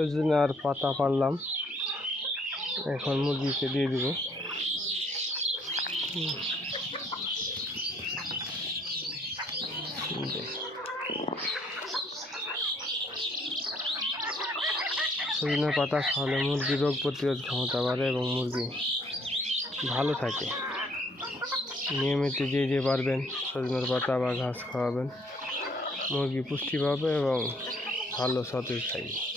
সজনার পাতা পারলাম, এখন মুরগিকে দিয়ে দিব। সজনের পাতা খাওয়ালে মুরগির রোগ প্রতিরোধ ক্ষমতা বাড়ে এবং মুরগি ভালো থাকে। নিয়মিত যে পারবেন সজনের পাতা বা ঘাস খাওয়াবেন, মুরগি পুষ্টি পাবে এবং ভালো সতেজ থাকবে।